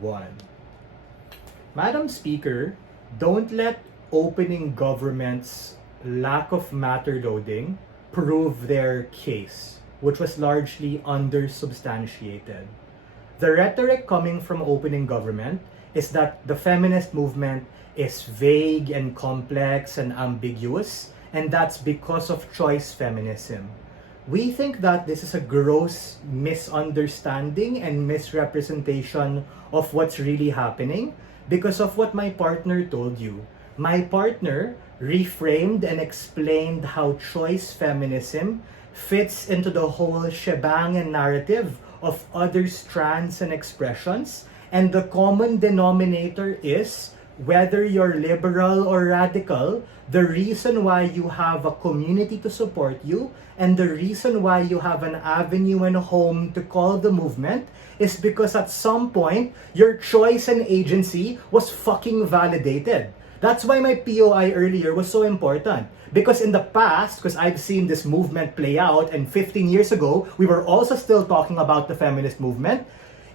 1. Madam Speaker, don't let opening government's lack of matter loading prove their case, which was largely undersubstantiated. The rhetoric coming from opening government is that the feminist movement is vague and complex and ambiguous, and that's because of choice feminism. We think that this is a gross misunderstanding and misrepresentation of what's really happening because of what my partner told you. My partner reframed and explained how choice feminism fits into the whole shebang and narrative of other strands and expressions, and the common denominator is whether you're liberal or radical, the reason why you have a community to support you and the reason why you have an avenue and a home to call the movement is because at some point your choice and agency was fucking validated. That's why my POI earlier was so important. Because in the past, because I've seen this movement play out, and 15 years ago, we were also still talking about the feminist movement,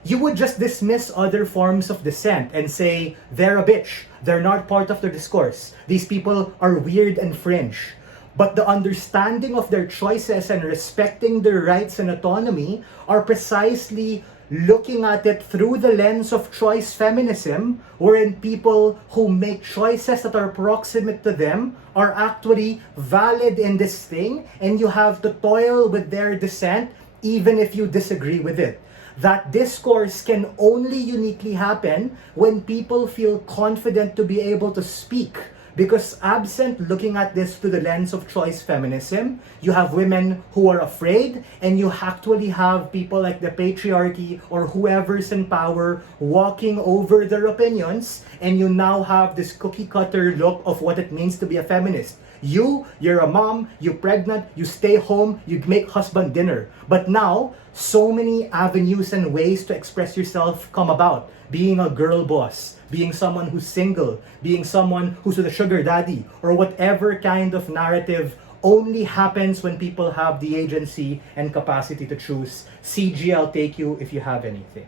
you would just dismiss other forms of dissent and say, they're a bitch, they're not part of the discourse, these people are weird and fringe. But the understanding of their choices and respecting their rights and autonomy are precisely looking at it through the lens of choice feminism, wherein people who make choices that are proximate to them are actually valid in this thing, and you have to toil with their dissent even if you disagree with it. That discourse can only uniquely happen when people feel confident to be able to speak. Because absent looking at this through the lens of choice feminism, you have women who are afraid, and you actually have people like the patriarchy or whoever's in power walking over their opinions, and you now have this cookie cutter look of what it means to be a feminist. You're a mom, you're pregnant, you stay home, you make husband dinner. But now, so many avenues and ways to express yourself come about. Being a girl boss, being someone who's single, being someone who's with a sugar daddy, or whatever kind of narrative only happens when people have the agency and capacity to choose. CG, I'll take you if you have anything.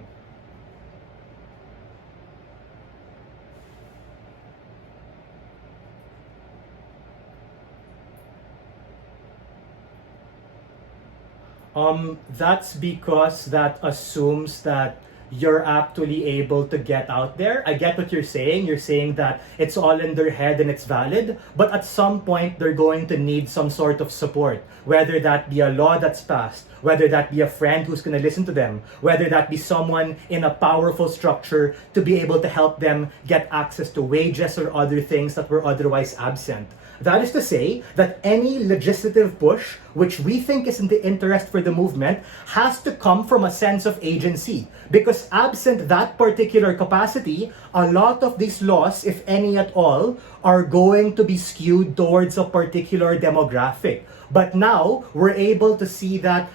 That's because that assumes that you're actually able to get out there. I get what you're saying. You're saying that it's all in their head and it's valid, but at some point they're going to need some sort of support, whether that be a law that's passed, whether that be a friend who's going to listen to them, whether that be someone in a powerful structure to be able to help them get access to wages or other things that were otherwise absent. That is to say that any legislative push, which we think is in the interest for the movement, has to come from a sense of agency. Because absent that particular capacity, a lot of these laws, if any at all, are going to be skewed towards a particular demographic. But now, we're able to see that,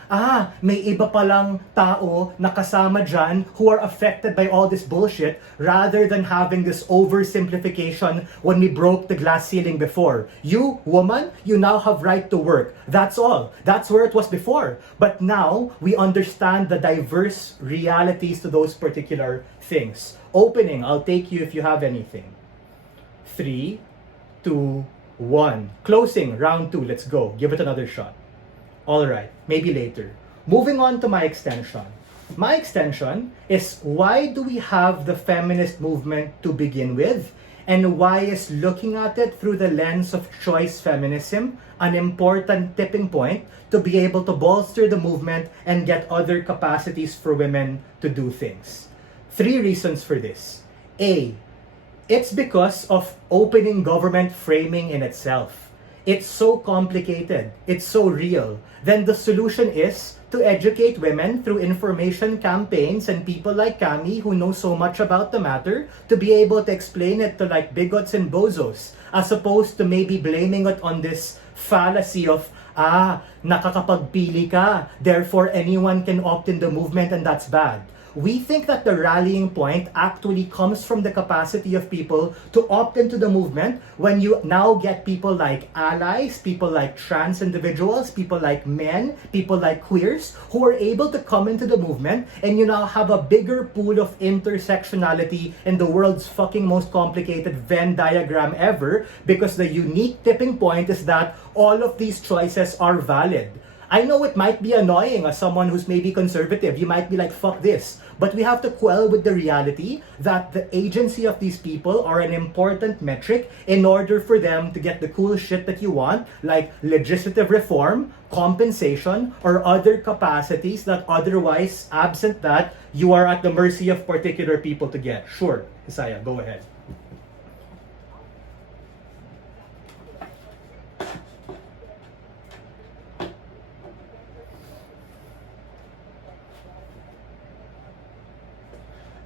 may iba palang tao na kasama dyan who are affected by all this bullshit, rather than having this oversimplification when we broke the glass ceiling before. You, woman, you now have right to work. That's all. That's where it was before. But now, we understand the diverse realities to those particular things. Opening, I'll take you if you have anything. 3, 2, 1. Closing, round 2. Let's go. Give it another shot. Alright, maybe later. Moving on to my extension. My extension is, why do we have the feminist movement to begin with? And why is looking at it through the lens of choice feminism an important tipping point to be able to bolster the movement and get other capacities for women to do things? 3 reasons for this. A, it's because of opening government framing in itself. It's so complicated, it's so real. Then the solution is to educate women through information campaigns and people like Cami who know so much about the matter to be able to explain it to like bigots and bozos, as opposed to maybe blaming it on this fallacy of, nakakapagpili ka, therefore anyone can opt in the movement and that's bad. We think that the rallying point actually comes from the capacity of people to opt into the movement when you now get people like allies, people like trans individuals, people like men, people like queers, who are able to come into the movement, and you now have a bigger pool of intersectionality in the world's fucking most complicated Venn diagram ever, because the unique tipping point is that all of these choices are valid. I know it might be annoying as someone who's maybe conservative. You might be like, fuck this. But we have to quell with the reality that the agency of these people are an important metric in order for them to get the cool shit that you want, like legislative reform, compensation, or other capacities that otherwise, absent that, you are at the mercy of particular people to get. Sure, Isaiah, go ahead.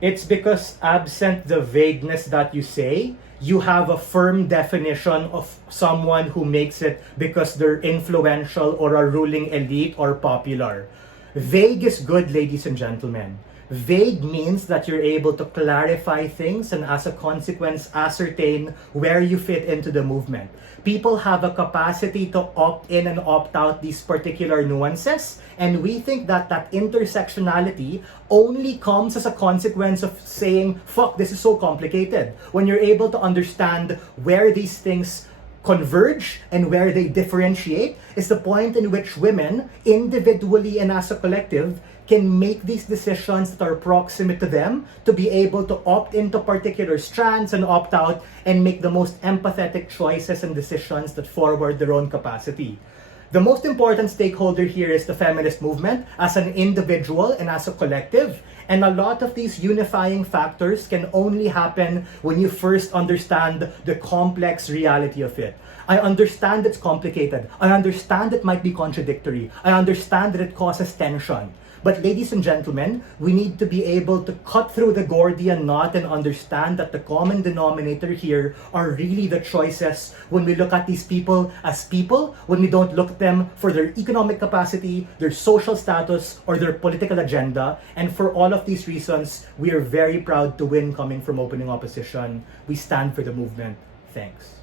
It's because absent the vagueness that you say, you have a firm definition of someone who makes it because they're influential or a ruling elite or popular. Vague is good, ladies and gentlemen. Vague means that you're able to clarify things and as a consequence ascertain where you fit into the movement. People have a capacity to opt in and opt out these particular nuances, and we think that that intersectionality only comes as a consequence of saying, fuck, this is so complicated. When you're able to understand where these things converge and where they differentiate is the point in which women, individually and as a collective, can make these decisions that are proximate to them to be able to opt into particular strands and opt out and make the most empathetic choices and decisions that forward their own capacity. The most important stakeholder here is the feminist movement as an individual and as a collective. And a lot of these unifying factors can only happen when you first understand the complex reality of it. I understand it's complicated. I understand it might be contradictory. I understand that it causes tension. But ladies and gentlemen, we need to be able to cut through the Gordian knot and understand that the common denominator here are really the choices when we look at these people as people, when we don't look at them for their economic capacity, their social status, or their political agenda. And for all of these reasons, we are very proud to win coming from opening opposition. We stand for the movement. Thanks.